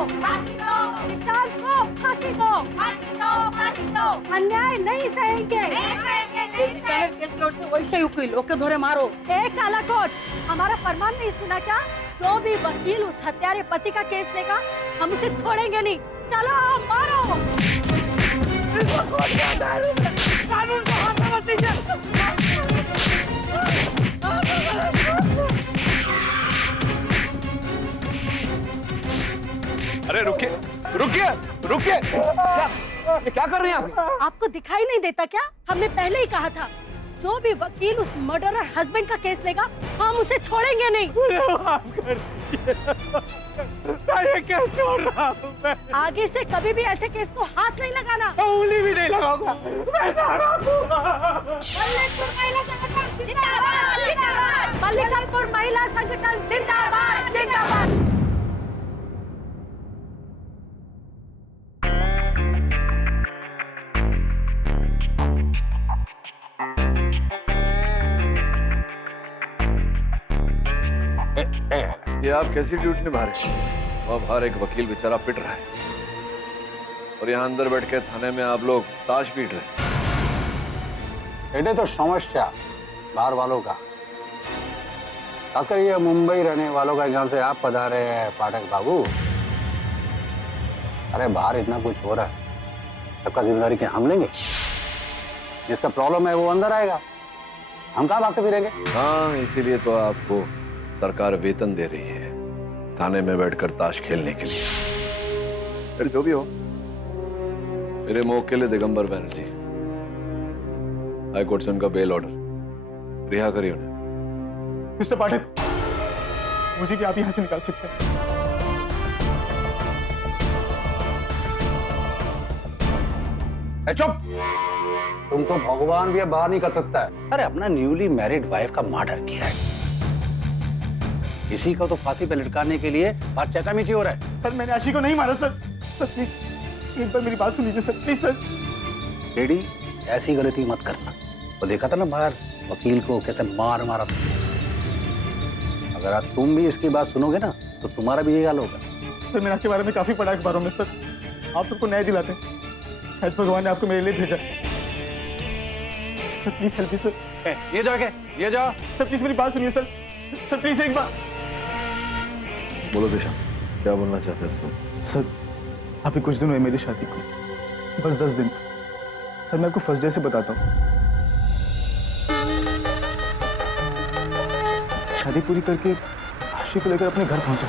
फांसी दो, निशांत को फांसी दो, फांसी दो, फांसी दो। अन्याय नहीं सहेंगे, नहीं सहेंगे, नहीं सहेंगे। केस लौटते वैसे ही उकील ओके धोरे मारो। एक काला कोट, हमारा फरमान नहीं सुना क्या? जो भी वकील उस हत्यारे पति का केस लेगा, हम उसे छोड़ेंगे नहीं। चलो मारो। कानून को हाथ मत दीजिए। अरे रुकिए, रुकिए, रुकिए! क्या कर रही हैं आप? आपको दिखाई नहीं देता क्या? हमने पहले ही कहा था, जो भी वकील उस मर्डरर हस्बैंड का केस लेगा, हम उसे छोड़ेंगे नहीं। माफ कर दीजिए। मैं ये केस छोड़ रहा हूँ। मैं आगे से कभी भी ऐसे केस को हाथ नहीं लगाना। उंगली भी नहीं लगाऊंगा। मैं नाराज हूँ। मल्लिकापुर महिला संगठन जिंदाबाद, जिंदाबाद। ये आप कैसी ड्यूटी निभा रहे हैं? वहाँ बाहर एक वकील बेचारा पिट रहा है और यहाँ अंदर बैठ के थाने में आप लोग ताश पीट रहे हैं। ये तो समस्या बाहर वालों का, खासकर ये मुंबई रहने वालों का, जहाँ से आप पधारे हैं पाठक बाबू। अरे बाहर इतना कुछ हो रहा है, सबका जिम्मेदारी क्या हम लेंगे? जिसका प्रॉब्लम है वो अंदर आएगा, हम कहाँ भागते फिरेंगे? हाँ, इसीलिए तो आपको सरकार वेतन दे रही है थाने में बैठकर ताश खेलने के लिए। फिर जो भी हो, मेरे मौके दिगंबर बनर्जी, हाई कोर्ट से उनका बेल ऑर्डर, रिहा करिए उन्हें। मिस्टर पाठक, मुझे भी आप यहाँ से निकाल सकते हैं। चुप! तुम तो भगवान भी बाहर नहीं कर सकता है। अरे अपना न्यूली मैरिड वाइफ का मर्डर किया है, इसी को तो फांसी पे लटकाने के लिए बात चर्चा मीठी हो रहा है। सर मैंने आशी को नहीं मारा सर। सर प्लीज एक बार मेरी बात सुन लीजिए सर, प्लीज सर। लेडी, ऐसी गलती मत करना। वो देखा था ना बाहर वकील को कैसे मार मारा। अगर आप तुम भी इसकी बात सुनोगे ना तो तुम्हारा भी ये हाल होगा। सर मैंने आपके बारे में काफी पढ़ा अखबारों में सर, आप सबको न्याय दिलाते हैं। शायद भगवान ने आपको मेरे लिए भेजा। Sir please help me sir. ये जाओ, ये जाओ। सर प्लीज मेरी बात सुनिए सर। सर प्लीज एक बार। बोलो दिशा, क्या बोलना चाहते हो तुम? सर अभी कुछ दिन हुए मेरी शादी को, बस 10 दिन। सर मैं आपको फर्स्ट डे से बताता हूँ, शादी पूरी करके आशी को लेकर अपने घर पहुंचा।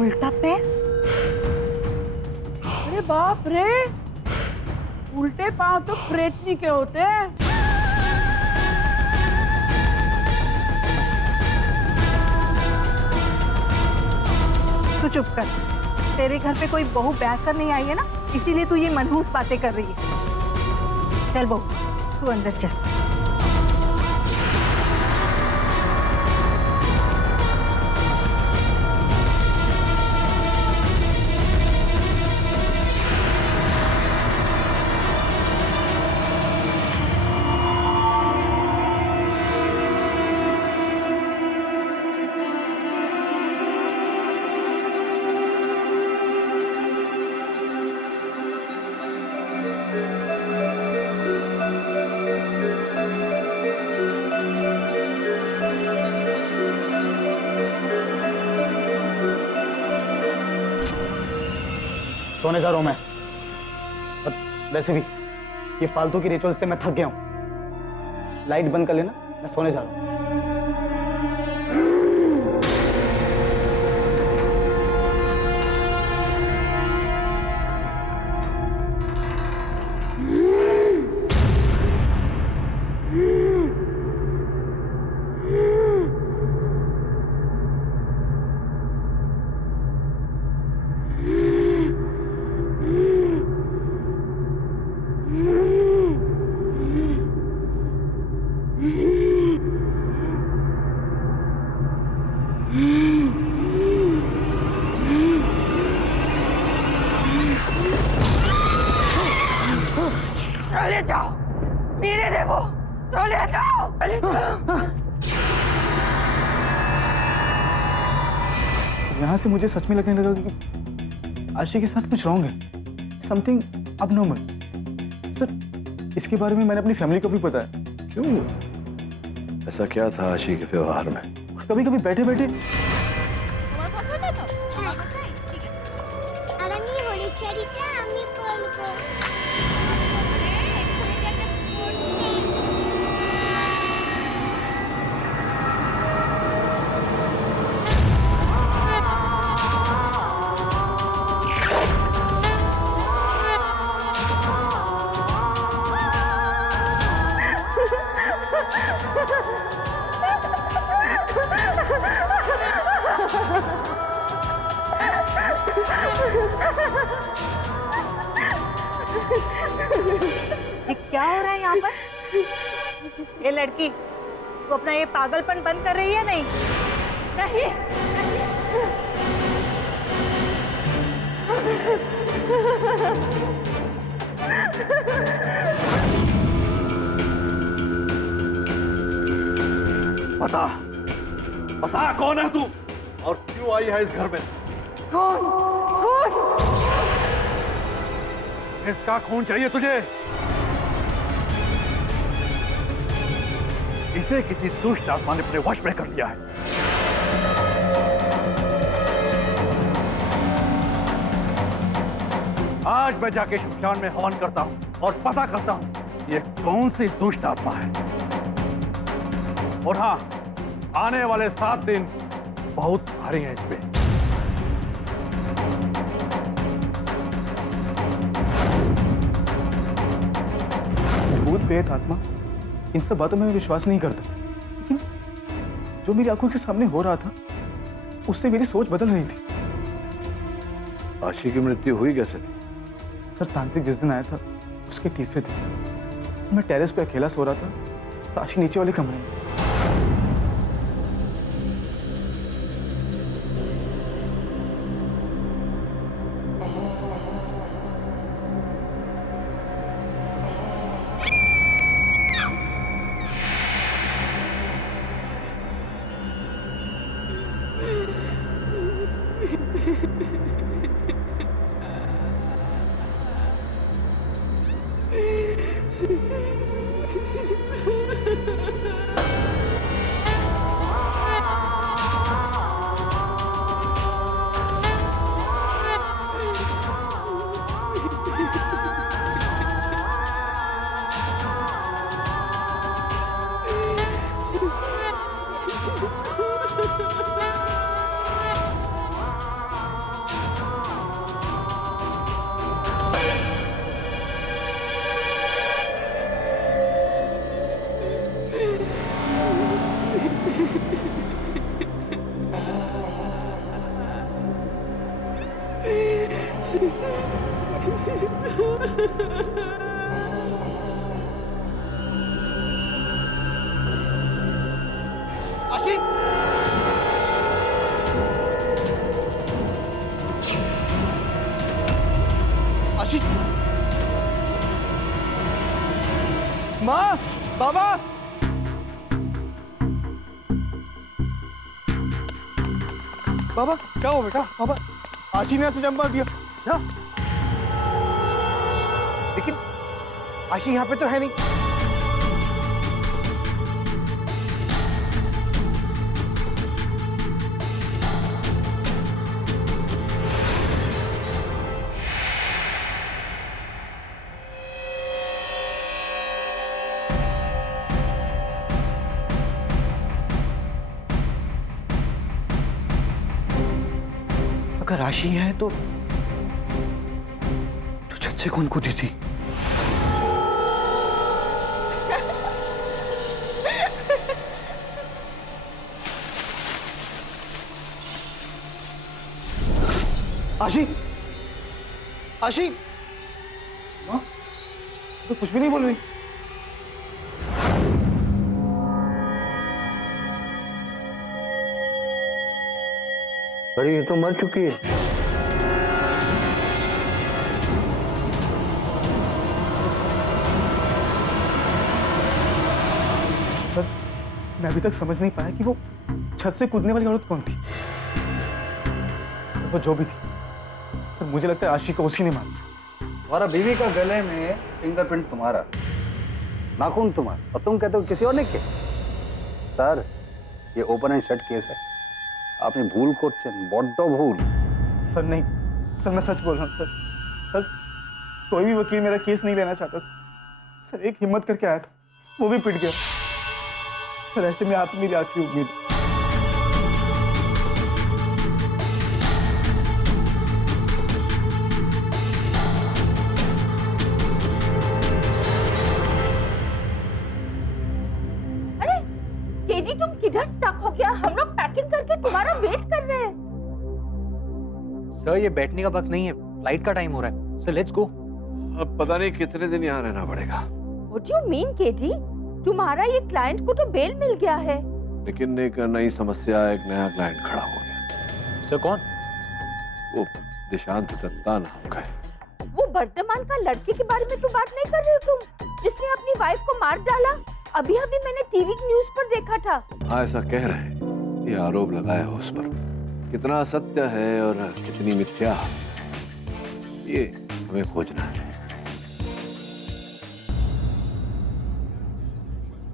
उल्टा पैर? अरे बाप रे, उल्टे पांव तो प्रेतनी के होते हैं। तू चुप कर, तेरे घर पे कोई बहू ब्याह कर नहीं आई है ना, इसीलिए तू ये मनहूस बातें कर रही है। चल बहू, तू अंदर चल। सोने जा रहा हूं मैं। और वैसे भी ये फालतू की रिचुअल से मैं थक गया हूं। लाइट बंद कर लेना, मैं सोने जा रहा हूं। चले जाओ मेरे देवो, चले जाओ, चले जाओ। यहां से मुझे सच में लगने लगा कि आशी के साथ कुछ रॉन्ग है, समथिंग अबनॉर्मल। सर, इसके बारे में मैंने अपनी फैमिली को भी बताया। क्यों? ऐसा क्या था आशी के व्यवहार में? कभी कभी बैठे बैठे তোমার পছন্দ তো? আমার চাই, ঠিক আছে। আর আমি হলুদ শাড়িটা আমি পরবো। এক্ষুনি যে একটা পরছি। ये क्या हो रहा है यहाँ पर? ये लड़की, तू अपना ये पागलपन बंद कर रही है? नहीं नहीं। बता, बता कौन है तू और क्यों आई है इस घर में? कौन? कौन? इसका खून चाहिए तुझे? इसे किसी दुष्ट आत्मा ने अपने वश में कर लिया है। आज मैं जाके शमशान में हवन करता हूं और पता करता हूं ये कौन सी दुष्ट आत्मा है। और हाँ, आने वाले 7 दिन बहुत भारी हैं इसमें। भूत प्रेत आत्मा, इन सब बातों में मैं विश्वास नहीं करता, लेकिन जो मेरी आंखों के सामने हो रहा था उससे मेरी सोच बदल रही थी। आशी की मृत्यु हुई कैसे? सर, तांत्रिक जिस दिन आया था उसके तीसरे दिन मैं टेरेस पे अकेला सो रहा था, तो आशी नीचे वाले कमरे में। आशी, आशी, माँ, बाबा, बाबा क्या हुआ बेटा? बाबा, आशी ने तुझे मार दिया क्या? लेकिन आशी यहाँ पे तो है नहीं। अगर आशी है तो छत से कौन कूदी थी? आशी, आशी, माँ, तो कुछ भी नहीं बोल रही। अरे ये तो मर चुकी है। सर, मैं अभी तक समझ नहीं पाया कि वो छत से कूदने वाली औरत कौन थी। वो जो भी थी, सर मुझे लगता है आशी को उसी ने मारा। तुम्हारा बीवी का गले में फिंगरप्रिंट तुम्हारा, नाखून तुम्हारा, और तुम कहते हो किसी और ने किया। सर, ये ओपन एंड शट केस है। आपने भूल করছেন, বড্ড भूल। सर नहीं, सर मैं सच बोल रहा हूँ सर। सर कोई भी वकील मेरा केस नहीं लेना चाहता सर। एक हिम्मत करके आया था, वो भी पिट गया। सर ऐसे में आप मेरी आखिरी उम्मीद है। केडी तुम किधर स्टक हो गया? हम लोग पैकिंग करके तुम्हारा वेट कर रहे हैं। सर ये बैठने का वक्त नहीं है, फ्लाइट का टाइम हो रहा है। Sir let's go. अब पता नहीं कितने दिन यहाँ रहना पड़ेगा। What do you mean, KD? तुम्हारा ये क्लाइंट को तो बेल मिल गया है। लेकिन एक नई समस्या, एक नया क्लाइंट खड़ा हो गया। सर कौन? वो दिशांत दत्ता नाम का है। वो वर्तमान का लड़के के बारे में तो बात नहीं कर रहे हो तुम, जिसने अपनी वाइफ को मार डाला? अभी अभी मैंने टीवी न्यूज़ पर देखा था। हाँ ऐसा कह रहे हैं, ये आरोप लगाया है उस पर। कितना सत्य है और कितनी मिथ्या, ये हमें खोजना है।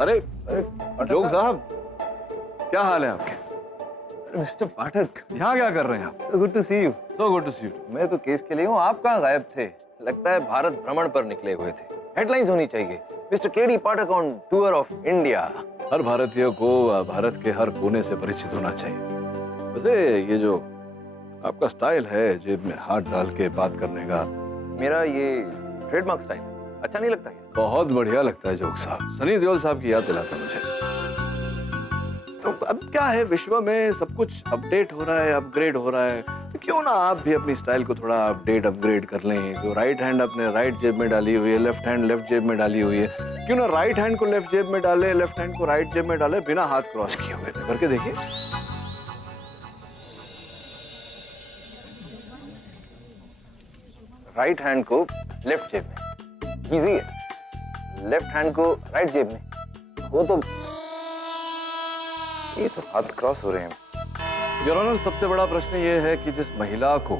अरे जोग साहब, क्या हाल है आपके? मिस्टर पाठक, यहाँ क्या कर रहे हैं आप? Good to see you. So good to see you. मैं तो केस के लिए हूँ, आप कहाँ गायब थे? लगता है भारत भ्रमण पर निकले हुए थे। हेडलाइंस होनी चाहिए, Mister KD Pathak on tour of India. हर भारतीय को भारत के हर कोने से परिचित होना चाहिए। वैसे ये जो आपका स्टाइल है, जेब में हाथ डाल के बात करने का, मेरा ये ट्रेडमार्क स्टाइल है, अच्छा नहीं लगता है? बहुत बढ़िया लगता है जोग साहब। सनी देओल साहब की याद दिलाता है मुझे। तो अब क्या है, विश्व में सब कुछ अपडेट हो रहा है, अपग्रेड हो रहा है, तो क्यों ना आप भी अपनी स्टाइल को थोड़ा अपडेट अपग्रेड कर लें। जो राइट हैंड अपने राइट जेब में डाली हुई है, लेफ्ट हैंड लेफ्ट जेब में डाली हुई है, क्यों ना राइट हैंड को लेफ्ट जेब में डाले, लेफ्ट हैंड को राइट जेब में डाले, बिना हाथ क्रॉस किए हुए। करके देखिए। राइट हैंड को लेफ्ट जेब में, इजी है। लेफ्ट हैंड को राइट जेब में, वो तो ये तो हाथ क्रॉस हो रहे हैं। योर ऑनर, सबसे बड़ा प्रश्न ये है कि जिस महिला को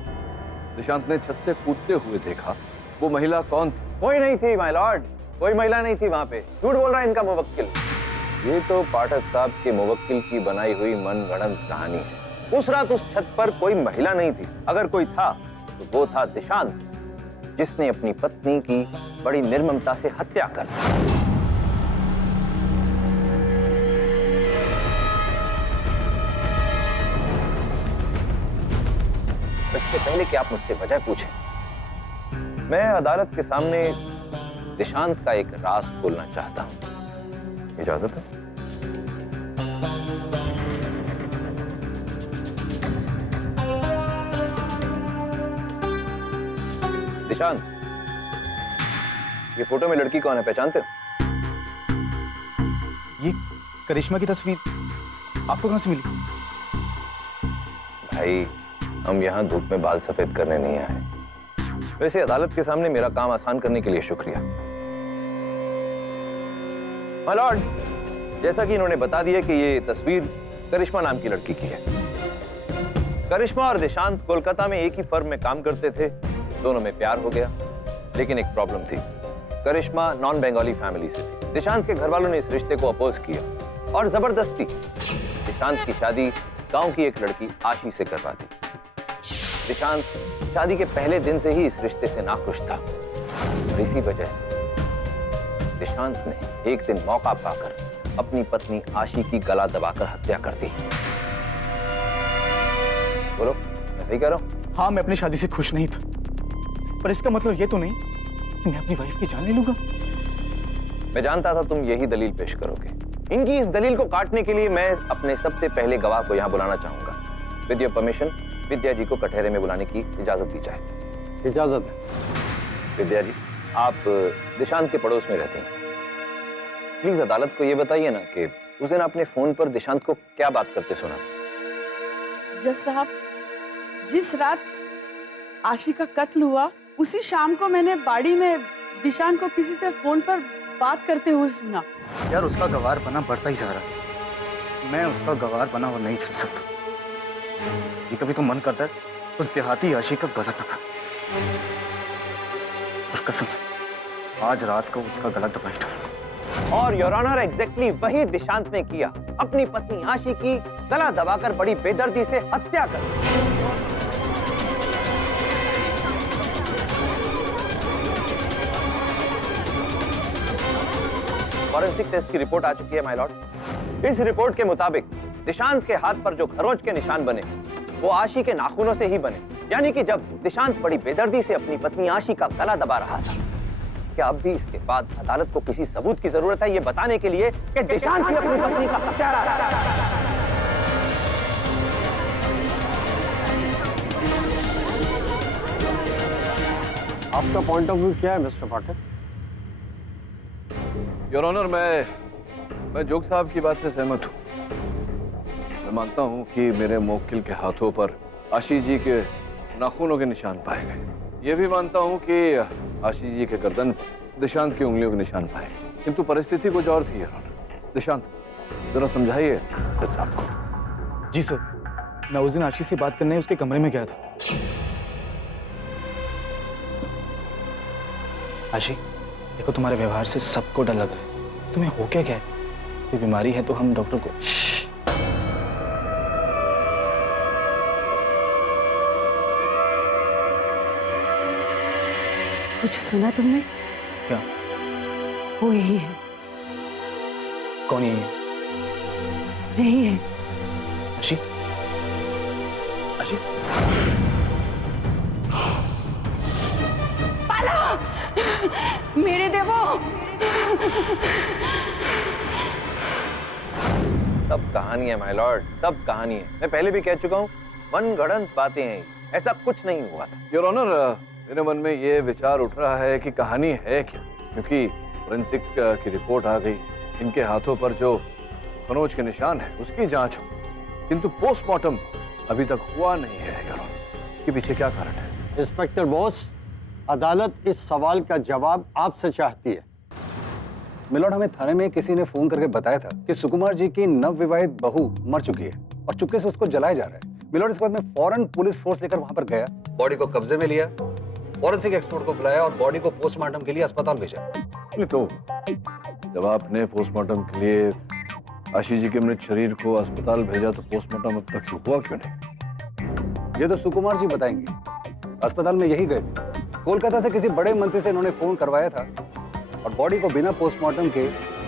दिशांत ने छत से कूदते हुए देखा, वो महिला कौन थी? कोई नहीं थी माय लॉर्ड, कोई महिला नहीं थी वहां पे। झूठ बोल रहा है इनका मुवक्किल। ये तो पाठक साहब के मुवक्किल की बनाई हुई मनगढ़ंत कहानी है। उस रात उस छत पर कोई महिला नहीं थी। अगर कोई था तो वो था दिशांत, जिसने अपनी पत्नी की बड़ी निर्ममता से हत्या कर दी। इससे पहले कि आप मुझसे वजह पूछें, मैं अदालत के सामने दिशांत का एक राज खोलना चाहता हूं। इजाजत है? दिशांत, ये फोटो में लड़की कौन है, पहचानते हो? ये करिश्मा की तस्वीर आपको कहां से मिली? भाई, हम यहाँ धूप में बाल सफेद करने नहीं आए। वैसे अदालत के सामने मेरा काम आसान करने के लिए शुक्रिया। माय लॉर्ड, जैसा कि इन्होंने बता दिया कि ये तस्वीर करिश्मा नाम की लड़की की है। करिश्मा और दिशांत कोलकाता में एक ही फर्म में काम करते थे। दोनों में प्यार हो गया, लेकिन एक प्रॉब्लम थी। करिश्मा नॉन बंगाली फैमिली से थी। दिशांत के घर वालों ने इस रिश्ते को अपोज किया और जबरदस्ती दिशांत की शादी गांव की एक लड़की आशी से करवा दी। दिशांत शादी के पहले दिन से ही इस रिश्ते से नाखुश था और इसी वजह से दिशांत ने एक दिन मौका पाकर अपनी पत्नी आशी की गला दबाकर हत्या कर दी। बोलो, मैं सही कह रहा हूं? हाँ, मैं अपनी शादी से खुश नहीं था, पर इसका मतलब ये तो नहीं कि मैं अपनी वाइफ की जान ले लूंगा। मैं जानता था तुम यही दलील पेश करोगे। इनकी इस दलील को काटने के लिए मैं अपने सबसे पहले गवाह को यहाँ बुलाना चाहूंगा। विद योर परमिशन, विद्या जी को कटहरे में बुलाने की इजाजत दी जाए। इजाजत है। विद्या जी, आप दिशांत के पड़ोस में रहती हैं। प्लीज अदालत को ये बताइए ना कि उस दिन आपने फोन पर दिशांत को क्या बात करते सुना? जज साहब, जिस रात आशी का कत्ल हुआ उसी शाम को मैंने बाड़ी में दिशांत को किसी से फोन पर बात करते हुए सुना। यार, उसका गवार बना बढ़ता ही जा रहा है। मैं उसका गवार बना और नहीं चल सकता। ये कभी तो मन करता है उस देहाती आशी का गला दबा, और कसम से आज रात को उसका गला दबा ही डालूंगा। और योर ऑनर, एग्जैक्टली वही दिशांत ने किया। अपनी पत्नी आशी की गला दबाकर बड़ी बेदर्दी से हत्या कर। फॉरेंसिक टेस्ट की रिपोर्ट आ चुकी है माय लॉर्ड। इस रिपोर्ट के मुताबिक दिशांत के हाथ पर जो खरोंच के निशान बने वो आशी के नाखूनों से ही बने। यानी कि जब दिशांत बड़ी बेदर्दी से अपनी पत्नी आशी का गला दबा रहा था, क्या अब भी इसके बाद अदालत को किसी सबूत की जरूरत है ये बताने के लिए कि दिशांत ही अपनी पत्नी का हत्यारा है? आपका पॉइंट ऑफ व्यू क्या है मिस्टर पाठक? योर ऑनर, मैं जोग साहब की बात से सहमत हूँ। मैं मानता हूँ कि मेरे मुवक्किल के हाथों पर आशीष जी के नाखूनों के निशान पाए गए। ये भी मानता हूँ कि आशीष जी के गर्दन पर दिशांत की उंगलियों के निशान पाए गए। किंतु परिस्थिति कुछ और थी योर ऑनर। दिशांत, जरा समझाइए जज साहब को। जी सर, मैं उस दिन आशीष से बात करने उसके कमरे में गया था। आशी, देखो तुम्हारे व्यवहार से सबको डर लग रहा है। तुम्हें हो क्या है? कोई बीमारी है तो हम डॉक्टर को। कुछ सुना तुमने? क्या? वो यही है। कौन यही है? यही है। आशी? आशी? मेरे देवो! सब कहानी है माय लॉर्ड, सब कहानी है। मैं पहले भी कह चुका हूँ, मनगढ़ंत बातें हैं। ऐसा कुछ नहीं हुआ था। योर ऑनर, मेरे मन में ये विचार उठ रहा है कि कहानी है क्या, क्योंकि फोरेंसिक की रिपोर्ट आ गई। इनके हाथों पर जो खरोंच के निशान है उसकी जांच हो, किंतु पोस्टमार्टम अभी तक हुआ नहीं है। योर ऑनर, इसके पीछे क्या कारण है? इंस्पेक्टर बॉस, अदालत इस सवाल का जवाब आपसे चाहती है। मिलॉर्ड, हमें थाने में किसी ने फोन करके बताया था कि सुकुमार जी की नवविवाहित बहू मर चुकी है और चुपके से उसको जलाया जा रहा है। मिलॉर्ड, इस बात में फौरन पुलिस फोर्स लेकर वहां पर गया, बॉडी को कब्जे में लिया, फॉरेंसिक एक्सपर्ट को बुलाया और बॉडी को पोस्टमार्टम के लिए अस्पताल भेजा। तो जब आपने पोस्टमार्टम के लिए आशीष जी के मृत शरीर को अस्पताल भेजा तो पोस्टमार्टम अब तक हुआ क्यों नहीं? ये तो सुकुमार जी बताएंगे। अस्पताल में यही गए थे। कोलकाता से किसी बड़े मंत्री से इन्होंने फोन करवाया था और बॉडी को बिना पोस्टमार्टम के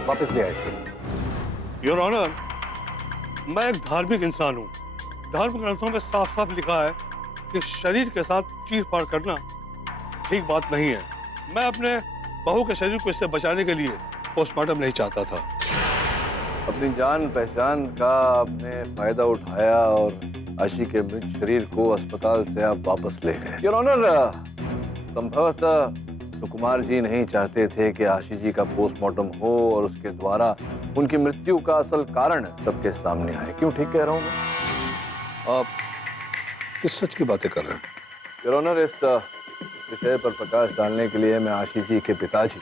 वापस ले आए थे। योर ऑनर, मैं एक धार्मिक इंसान हूँ। धार्मिक ग्रंथों में साफ साफ लिखा है कि शरीर के साथ चीर-फाड़ करना ठीक बात नहीं है। मैं अपने बहू के शरीर को इससे बचाने के लिए पोस्टमार्टम नहीं चाहता था। अपनी जान पहचान का आपने फायदा उठाया और आशी के मृत शरीर को अस्पताल से आप वापस ले गए। योर ऑनर, संभवतः सुकुमार जी नहीं चाहते थे कि आशी जी का पोस्टमार्टम हो और उसके द्वारा उनकी मृत्यु का असल कारण सबके सामने आए। क्यों ठीक कह रहा हूं मैं? आप किस सच की बातें कर रहे हैं? योर ऑनर, इस विषय पर प्रकाश डालने के लिए मैं आशी जी के पिताजी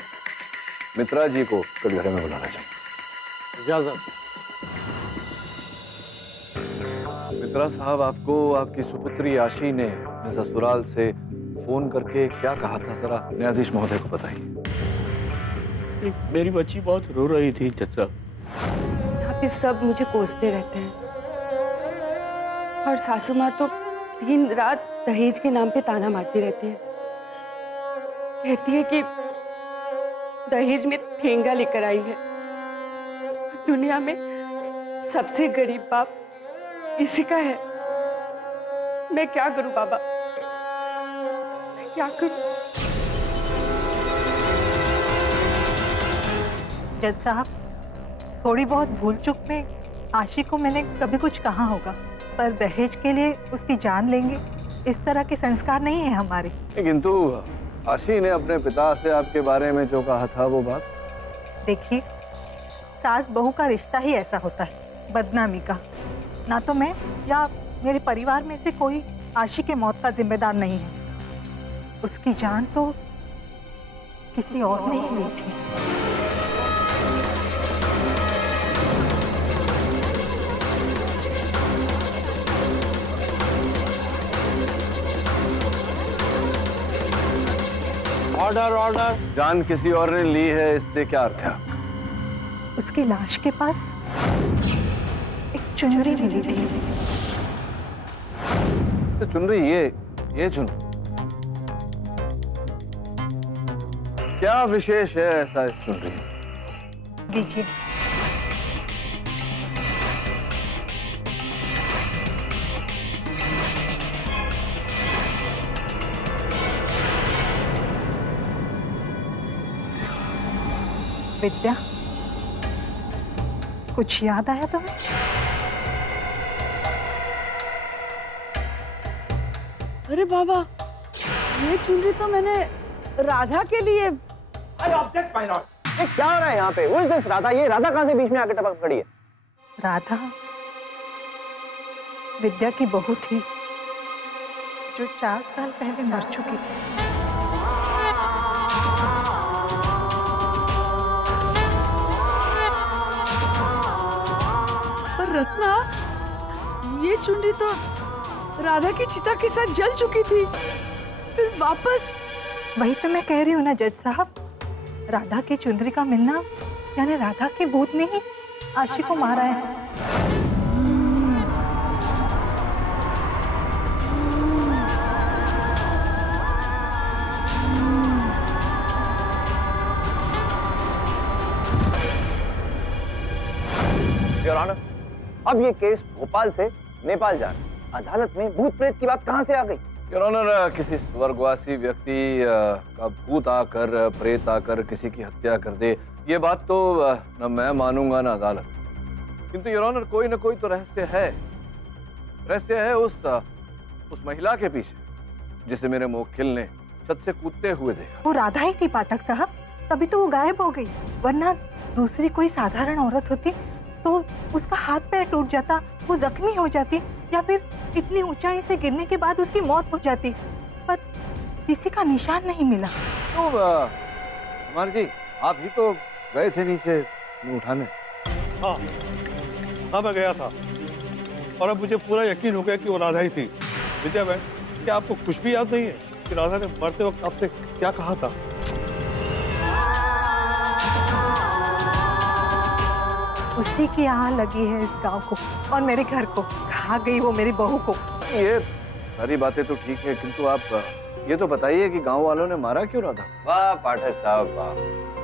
मित्रा जी को कटघरे में बुलाना चाहूँ। इजाजत। मित्रा साहब, आपको आपकी सुपुत्री आशी ने अपने ससुराल से फोन करके क्या कहा था, जरा न्यायाधीश महोदय को बताइए। मेरी बच्ची बहुत रो रही थी जज साहब। यहाँ पे सब मुझे कोसते रहते हैं और सासू माँ तो दिन रात दहेज के नाम पे ताना मारती रहती है। कहती है कि दहेज में ठेंगा लेकर आई है। दुनिया में सबसे गरीब बाप इसी का है। मैं क्या करूं बाबा? क्या करूं? जज साहब, थोड़ी बहुत भूल चूक में आशी को मैंने कभी कुछ कहा होगा, पर दहेज के लिए उसकी जान लेंगे, इस तरह के संस्कार नहीं है हमारे। किंतु आशी ने अपने पिता से आपके बारे में जो कहा था वो बात। देखिए, सास बहू का रिश्ता ही ऐसा होता है, बदनामी का। ना तो मैं या मेरे परिवार में से कोई आशी के मौत का जिम्मेदार नहीं है। उसकी जान तो किसी और ने ही ली थी। Order order. जान किसी और ने ली है, इससे क्या अर्थ है? उसकी लाश के पास एक चुनरी मिली थी। तो चुनरी, ये चुनरी क्या विशेष है ऐसा इस चुनरी? दीजिए। विद्या, कुछ याद आया तुम्हें? अरे बाबा, ये चुनरी तो मैंने राधा के लिए। ये क्या हो रहा है यहाँ पे? Who is this Radha? ये राधा कहाँ से बीच में आके टपक खड़ी है? राधा विद्या की बहू थी, जो 4 साल पहले मर चुकी थी। पर रत्ना, ये चुनरी तो राधा की चिता के साथ जल चुकी थी, फिर वापस। वही तो मैं कह रही हूँ ना जज साहब, राधा की चुनरी का मिलना यानी राधा के भूत ने ही आशी को मारा है। योर ऑनर, अब ये केस भोपाल से नेपाल जा रहा है। अदालत में भूत प्रेत की बात कहाँ से आ गई? योर ऑनर, किसी स्वर्गवासी व्यक्ति का भूत आकर, प्रेत आकर किसी की हत्या कर दे, ये बात तो न मैं मानूंगा न अदालत। किंतु योर ऑनर, कोई न कोई तो रहस्य है। रहस्य है उस महिला के पीछे जिसे मेरे मोक्किल ने छत से कूदते हुए देखा। वो राधा ही थी पाठक साहब, तभी तो वो गायब हो गई। वरना दूसरी कोई साधारण औरत होती तो उसका हाथ पैर टूट जाता, वो जख्मी हो जाती, या फिर इतनी ऊंचाई से गिरने के बाद उसकी मौत हो जाती, पर किसी का निशान नहीं मिला। तो कुमार जी, आप ही तो गए थे नीचे उठाने। हाँ, मैं गया था और अब मुझे पूरा यकीन हो गया कि वो राधा ही थी। विद्या बहन, क्या आपको कुछ भी याद नहीं है कि राधा ने मरते वक्त आपसे क्या कहा था? उसी की आह लगी है इस गांव को और मेरे घर को। खा गई वो मेरी बहू को। ये सारी बातें तो ठीक है, किंतु आप ये तो बताइए कि गांव वालों ने मारा क्यों राधा? वाह पाठक साहब, वाह।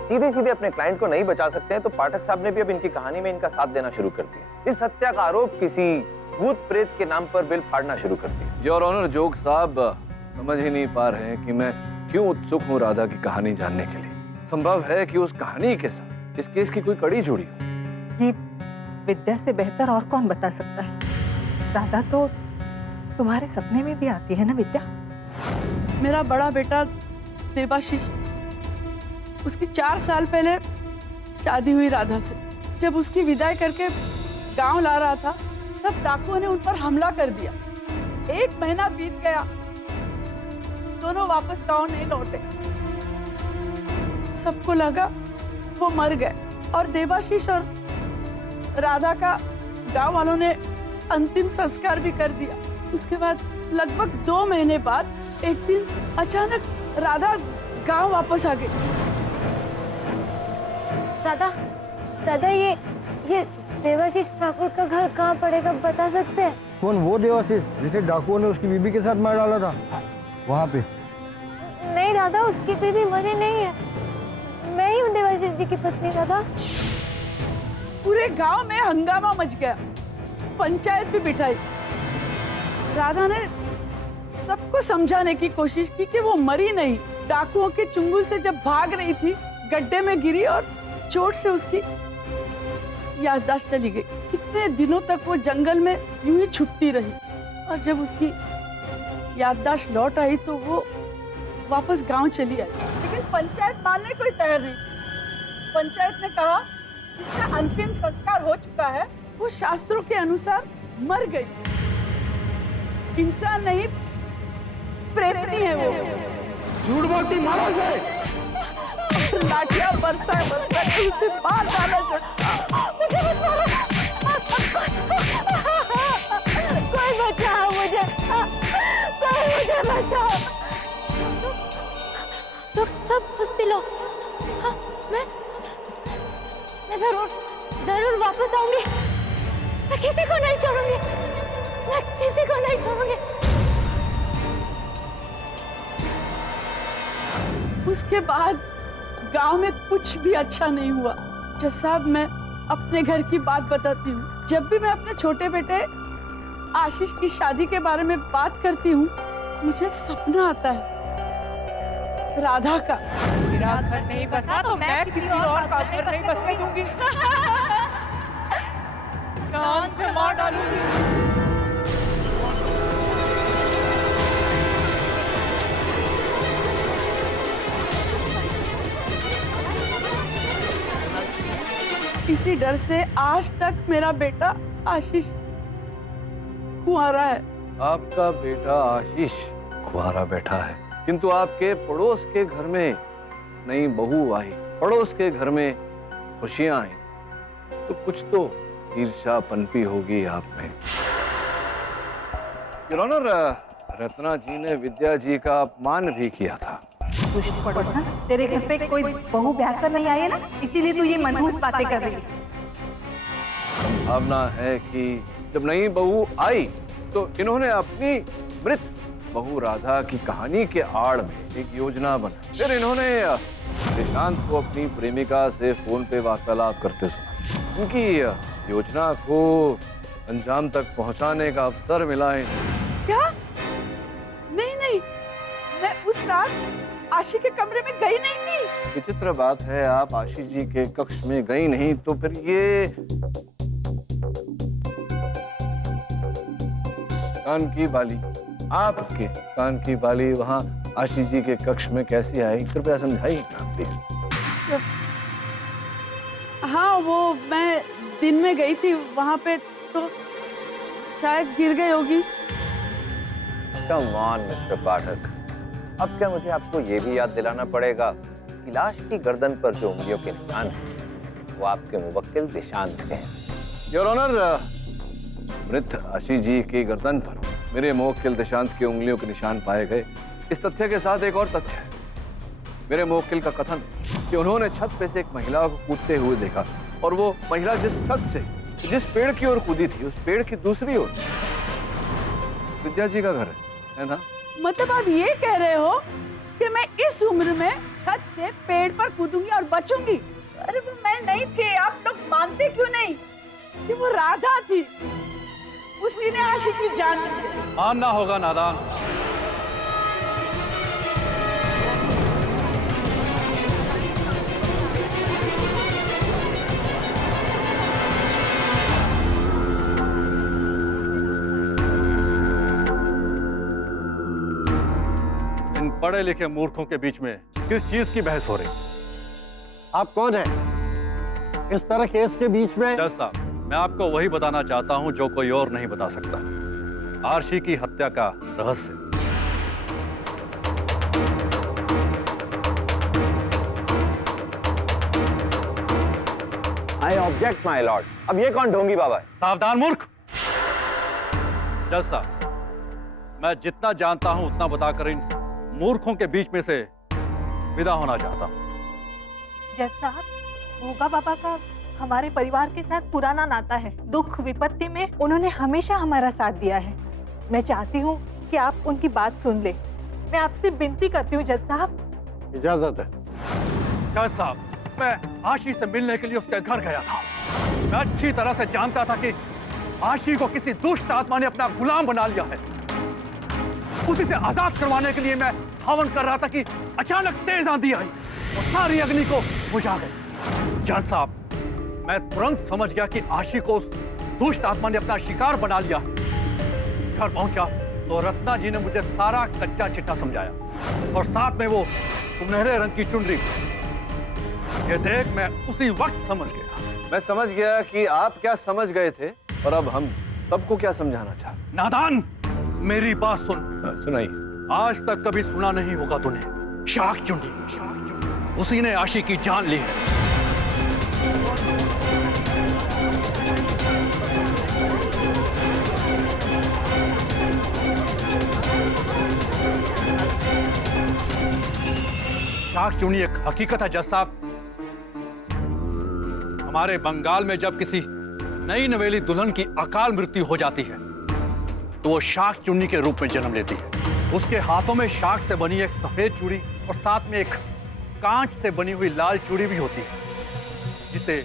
सीधे सीधे अपने क्लाइंट को नहीं बचा सकते हैं तो पाठक साहब ने भी अब इनकी कहानी में इनका साथ देना शुरू कर दिया। इस हत्या का आरोप किसी भूत प्रेत के नाम पर बिल फाड़ना शुरू कर दिया। योर ऑनर, जोग साहब समझ ही नहीं पा रहे हैं कि मैं क्यों उत्सुक हूँ राधा की कहानी जानने के लिए। संभव है कि उस कहानी के साथ इस केस की कोई कड़ी जुड़ी हो। ये विद्या से बेहतर और कौन बता सकता है? राधा तो तुम्हारे सपने में भी आती है ना विद्या? मेरा बड़ा बेटा देवाशीष, उसकी 4 साल पहले शादी हुई राधा से। जब उसकी विदाई करके गांव ला रहा था, तब डाकुओं ने उन पर हमला कर दिया। 1 महीना बीत गया, दोनों वापस गांव नहीं लौटे। सबको लगा वो मर गए और देवाशीष और राधा का गांव वालों ने अंतिम संस्कार भी कर दिया। उसके बाद लगभग 2 महीने बाद एक दिन अचानक राधा गांव वापस आ गई। दादा, ये देवाशीष ठाकुर का घर कहाँ पड़ेगा, बता सकते हैं? कौन? वो देवाशीष जिसे डाकुओं ने उसकी बीबी के साथ मार डाला था, वहाँ पे। नहीं दादा, उसकी बीबी मरी नहीं है। मैं ही हूँ देवाशीष जी की पत्नी दादा। पूरे गांव में हंगामा मच गया, पंचायत भी बिठाई। राधा ने सबको समझाने की कोशिश की कि वो मरी नहीं। डाकुओं के चुंगल से जब भाग रही थी, गड्ढे में गिरी और चोट से उसकी याददाश्त चली गई। कितने दिनों तक वो जंगल में यूं ही छुपती रही और जब उसकी याददाश्त लौट आई तो वो वापस गांव चली आई। लेकिन पंचायत मानने को ही तैयार नहीं। पंचायत ने कहा जिसका अंतिम संस्कार हो चुका है वो शास्त्रों के अनुसार मर गई, इंसान नहीं प्रेतनी है वो। झूठ बोलती, मारो उसे। लाठियां बरसाए बरसाए उसे मार डाला। कोई बचाओ मुझे, कोई मुझे बचाओ। तो सब हंसते लो। हाँ, मैं जरूर वापस आऊंगी। मैं किसी को नहीं छोड़ूंगी, मैं किसी को नहीं छोड़ूंगी। उसके बाद गांव में कुछ भी अच्छा नहीं हुआ। जज साहब, मैं अपने घर की बात बताती हूँ। जब भी मैं अपने छोटे बेटे आशीष की शादी के बारे में बात करती हूँ, मुझे सपना आता है राधा का। मेरा घर नहीं बसा तो मैं किसी और का घर नहीं बसने दूंगी। कान से मार डालूंगी। इसी डर से आज तक मेरा बेटा आशीष कुंवारा है। आपका बेटा आशीष कुंवारा बैठा है, किंतु आपके पड़ोस के घर में नई बहू आई, पड़ोस के घर में खुशियां आई, तो कुछ तो ईर्ष्या पनपी होगी आप में। योर ऑनर, रत्ना जी ने विद्या जी का अपमान भी किया था। तेरे घर पे कोई बहू ब्याह कर नहीं आई है ना, इसीलिए तू ये मनहूस बातें कर रही है। संभावना है कि जब नई बहू आई तो इन्होंने अपनी मृत बहू राधा की कहानी के आड़ में एक योजना बनाई। फिर इन्होंने निशांत को अपनी प्रेमिका से फोन पे वार्तालाप करते सुना। उनकी योजना को अंजाम तक पहुंचाने का अवसर मिला इन्हें। क्या? नहीं, मैं उस रात आशी के कमरे में गई नहीं थी। विचित्र बात है, आप आशीष जी के कक्ष में गई नहीं तो फिर ये कान की बाली, आपके कान की बाली वहां आशीष जी के कक्ष में कैसी आई, कृपया समझाइए ना प्लीज। हाँ, वो मैं दिन में गई थी वहां पे, तो शायद गिर गई होगी। कम ऑन मिस्टर पाठक, अब क्या मुझे आपको ये भी याद दिलाना पड़ेगा कि लाश की गर्दन पर जो उंगलियों के निशान हैं, वो आपके मुवक्किल दिशांत के हैं। योर ऑनर, मृत आशीष जी की गर्दन पर मेरे मुवक्किल दिशांत की उंगलियों के निशान पाए गए। इस तथ्य के साथ एक और तथ्य है, मेरे मुवक्किल का कथन कि उन्होंने छत पे से एक महिला को कूदते हुए देखा और वो महिला जिस छत से जिस पेड़ की ओर कूदी थी, उस पेड़ की दूसरी ओर विद्या जी का घर है ना? मतलब आप ये कह रहे हो कि मैं इस उम्र में छत से पेड़ पर कूदूंगी और बचूंगी? अरे वो मैं नहीं थी, आप लोग मानते क्यों नहीं कि वो राधा थी? उसी ने आशीष की जान ली। मानना होगा नादान। इन पढ़े लिखे मूर्खों के बीच में किस चीज की बहस हो रही? आप कौन है इस तरह केस के बीच में? जज साहब, मैं आपको वही बताना चाहता हूं जो कोई और नहीं बता सकता। आरशी की हत्या का रहस्य। I object my Lord. अब ये कौन ढोंगी बाबा है? सावधान मूर्ख। जज साहब, मैं जितना जानता हूं उतना बताकर इन मूर्खों के बीच में से विदा होना चाहता हूं। जज साहब, भोगा बाबा का हमारे परिवार के साथ पुराना नाता है। दुख विपत्ति में उन्होंने हमेशा हमारा साथ दिया है। मैं चाहती हूँ कि आप उनकी बात सुन ले। मैं आपसे विनती करती हूँ जज साहब। इजाजत है। जज साहब, मैं आशी से मिलने के लिए उसके घर गया था। मैं अच्छी तरह से जानता था कि आशी को किसी दुष्ट आत्मा ने अपना गुलाम बना लिया है। उसी से आजाद करवाने के लिए मैं हवन कर रहा था कि अचानक तेज आंधी आई और सारी अग्नि को बुझा गई। जज साहब, मैं तुरंत समझ गया कि आशी को उस दुष्ट आत्मा ने अपना शिकार बना लिया। घर पहुंचा तो रत्ना जी ने मुझे सारा कच्चा चिट्ठा समझाया और साथ में वो सुनहरे रंग की चुनरी। ये देख मैं उसी वक्त समझ गया। मैं समझ गया कि आप क्या समझ गए थे और अब हम सबको क्या समझाना चाहते। नादान, मेरी बात सुन। सुनाइए। आज तक कभी सुना नहीं होगा तूने शाक चुंडी, उसी ने आशी की जान ली है। शाक चुंडी एक हकीकत है जज साहब। हमारे बंगाल में जब किसी नई नवेली दुल्हन की अकाल मृत्यु हो जाती है तो वो शाक चुन्नी के रूप में जन्म लेती है। उसके हाथों में शाक से बनी एक सफेद चूड़ी और साथ में एक कांच से बनी हुई लाल चूड़ी भी होती है जिसे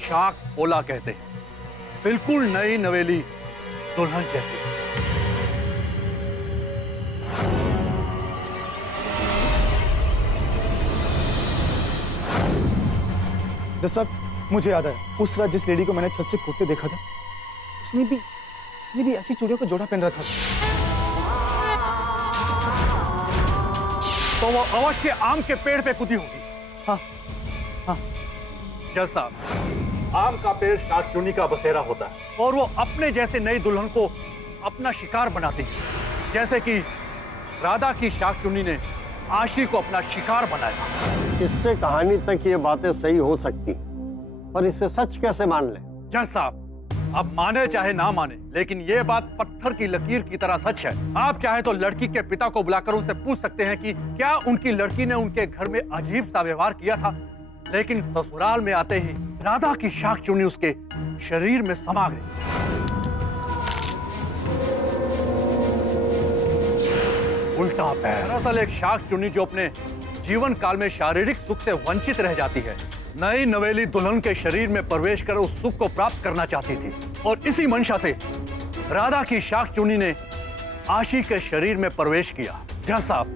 शाक पोला कहते हैं। बिल्कुल नई नवेली दुल्हन जैसी। जज साहब, मुझे याद है उस रात जिस लेडी को मैंने छत से कूदते देखा था, उसने भी ऐसी चूड़ियों का जोड़ा पहन रखा था। तो वो अवश्य आम के पेड़ पे कूदी होगी। हाँ हाँ। जज साहब, आम का पेड़ शाक चुन्नी का बसेरा होता है और वो अपने जैसे नई दुल्हन को अपना शिकार बनाती है, जैसे कि राधा की शाक चुन्नी ने आशी को अपना शिकार बनाया। इससे कहानी तक ये बातें सही हो सकती, पर इसे सच कैसे मान ले? जज साहब, अब माने चाहे ना माने, लेकिन ये बात पत्थर की लकीर की तरह सच है। आप चाहे तो लड़की के पिता को बुलाकर उनसे पूछ सकते हैं कि क्या उनकी लड़की ने उनके घर में अजीब सा व्यवहार किया था, लेकिन ससुराल में आते ही राधा की शाक चुन्नी उसके शरीर में समा गई। उल्टा पैर। दरअसल एक शाक चुन्नी जो अपने जीवन काल में शारीरिक सुख से वंचित रह जाती है, नई नवेली दुल्हन के शरीर में प्रवेश कर उस सुख को प्राप्त करना चाहती थी और इसी मंशा से राधा की शाक चुन्नी ने आशी के शरीर में प्रवेश किया। जज साहब,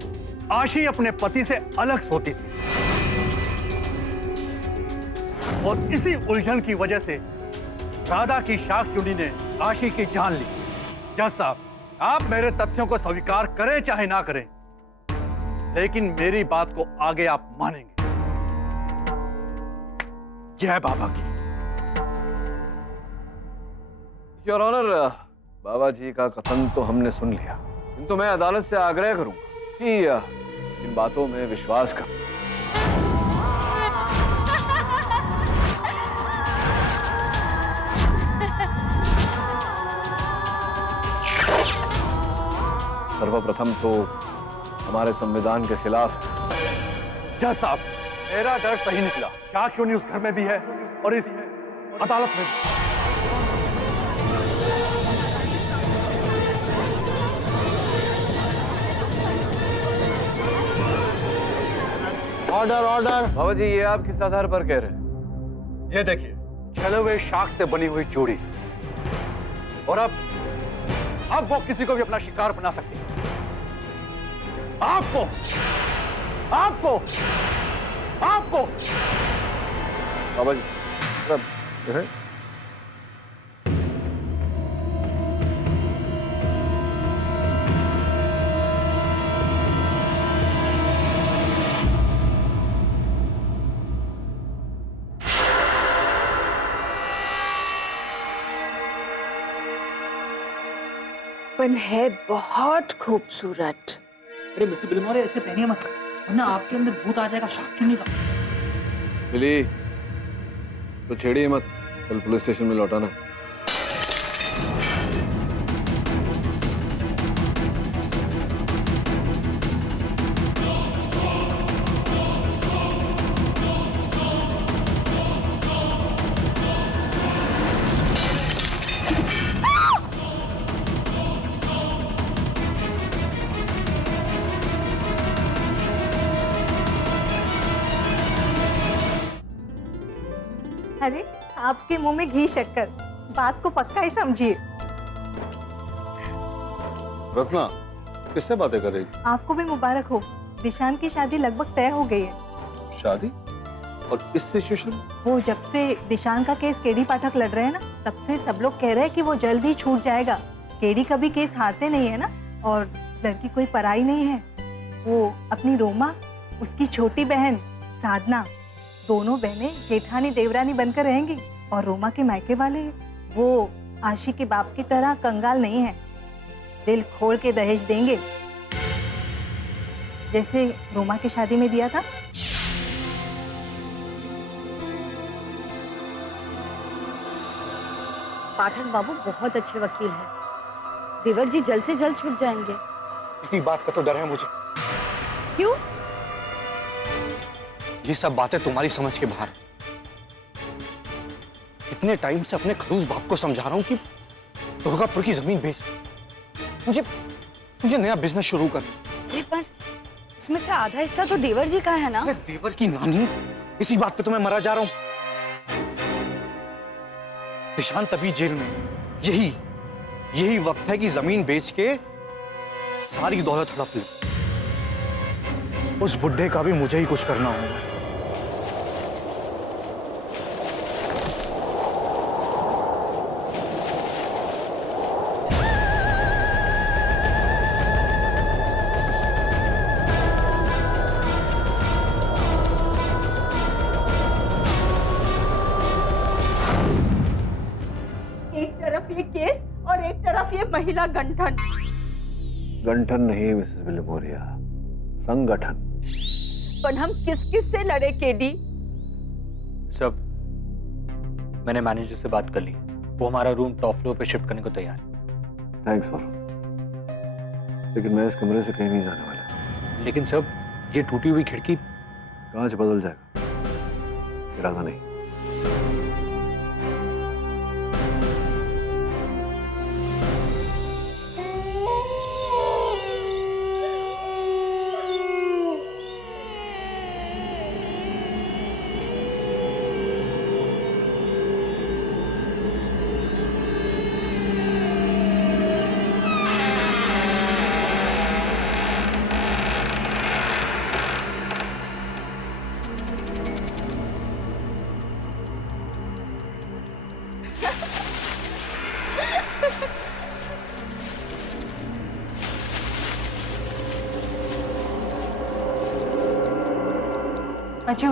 आशी अपने पति से अलग सोती थी और इसी उलझन की वजह से राधा की शाक चुन्नी ने आशी की जान ली। जज साहब, आप मेरे तथ्यों को स्वीकार करें चाहे ना करें, लेकिन मेरी बात को आगे आप मानेंगे। जय बाबा की। योर ऑनर, बाबा जी का कथन तो हमने सुन लिया, किंतु मैं अदालत से आग्रह करूंगा कि इन बातों में विश्वास कर। सर्वप्रथम तो हमारे संविधान के खिलाफ। जज साहब, मेरा डर सही निकला। शाक चुन्नी उस घर में भी है और इस अदालत में भी। Order order. बाबा जी, ये आप किस आधार पर कह रहे हैं? ये देखिए, जले हुए शाक से बनी हुई चूड़ी, और अब वो किसी को भी अपना शिकार बना सकती है। आपको बाबा जी, पण है बहुत खूबसूरत। अरे मिस्टर बिलमोरे, ऐसे पहनिए मत, वरना आपके अंदर भूत आ जाएगा शाक चुन्नी का। बिली, तो छेड़िए मत, कल पुलिस स्टेशन में लौटाना। अरे, आपके मुंह में घी शक्कर, बात को पक्का ही समझिए। रत्ना, किससे बातें कर रही थी? आपको भी मुबारक हो, दिशान की शादी लगभग तय हो गई है। शादी? और इस सिचुएशन में? वो जब से दिशान का केस केडी पाठक लड़ रहे हैं ना, तब से सब लोग कह रहे हैं कि वो जल्द ही छूट जाएगा। केडी कभी केस हारते नहीं है ना, और लड़की कोई पराई नहीं है। वो अपनी रोमा, उसकी छोटी बहन साधना, दोनों बहनें जेठानी देवरानी बनकर रहेंगी। और रोमा के मायके वाले वो आशी के बाप की तरह कंगाल नहीं है, दिल खोल के दहेज देंगे, जैसे रोमा की शादी में दिया था। पाठक बाबू बहुत अच्छे वकील हैं। देवर जी जल्द से जल्द छूट जाएंगे। इसी बात का तो डर है मुझे। क्यों? ये सब बातें तुम्हारी समझ के बाहर। इतने टाइम से अपने खड़ूस बाप को समझा रहा हूं कि दुर्गापुर की जमीन बेच, मुझे नया बिजनेस शुरू कर। पर इसमें से आधा हिस्सा तो देवर जी का है ना? देवर की नानी, इसी बात पे तो मैं मरा जा रहा हूं। दिशान तभी जेल में, यही वक्त है कि जमीन बेच के सारी दौलत हड़प ले। उस बुड्ढे का भी मुझे ही कुछ करना होगा। एक तरफ ये केस और एक तरफ ये महिला गंठन। गंठन नहीं मिसेस विलिमोरिया, संगठन। पर हम किस किस से लड़े केडी? सब मैंने मैनेजर से बात कर ली, वो हमारा रूम टॉप फ्लोर पे शिफ्ट करने को तैयार है। थैंक्स फॉर, लेकिन मैं इस कमरे से कहीं नहीं जाने वाला। लेकिन सब ये टूटी हुई खिड़की, कांच बदल जाएगा, इरादा नहीं। अजय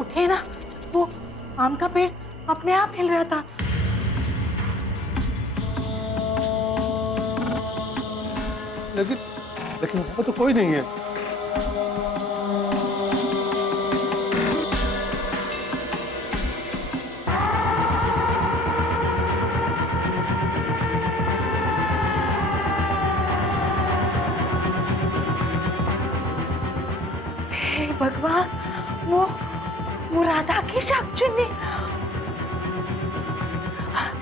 उठे ना, वो आम का पेड़ अपने आप हिल रहा था। लेकिन वो तो कोई नहीं है। हे भगवान, वो राधा की शाकचुन्नी।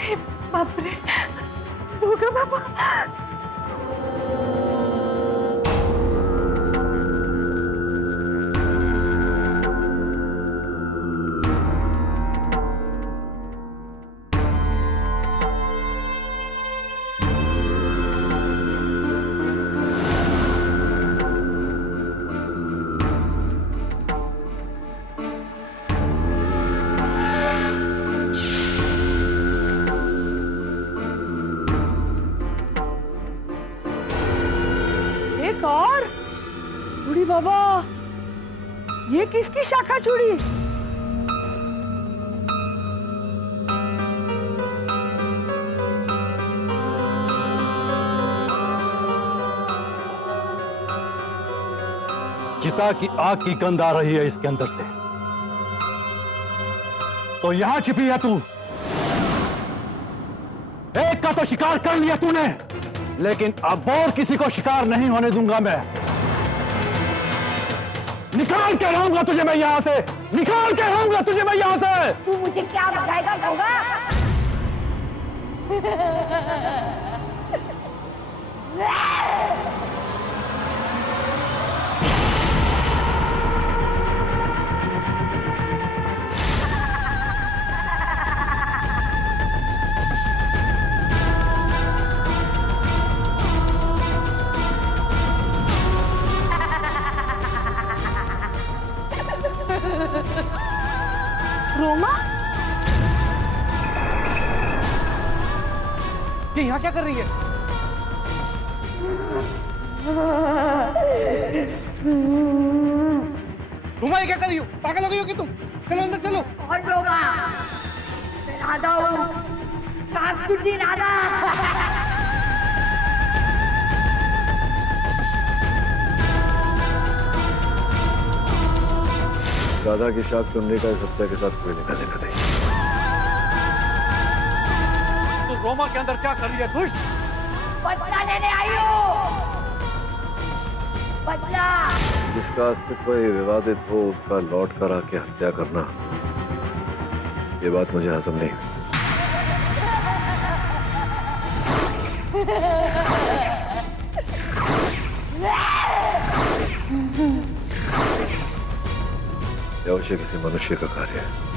हे बाप रे, भोगा बाबा। एक और बूढ़ी बाबा, ये किसकी शाखा चूड़ी? चिता की आग की गंध आ रही है इसके अंदर से। तो यहां छिपी है तू। एक का तो शिकार कर लिया तूने, लेकिन अब और किसी को शिकार नहीं होने दूंगा मैं। निकाल के लाऊंगा तुझे मैं यहां से, निकाल के लाऊंगा तुझे मैं यहां से। तू मुझे क्या बताएगा भोगा? क्या कर रही है? रुमा ये क्या कर रही हो? पागल हो गई हो कि तुम? चलो अंदर चलो। कौन होगा? मैं राधा हूँ, शाकचुन्नी राधा। राधा की शाख चुनने का इस हत्या के साथ कोई लेना देना नहीं। तो रोमा के अंदर क्या कर रही है दुष्ट? बदला लेने आई हो। बदला। जिसका अस्तित्व ही विवादित हो उसका लौट कर आके हत्या करना, ये बात मुझे हजम नहीं। ये अवश्य किसी मनुष्य का कार्य है।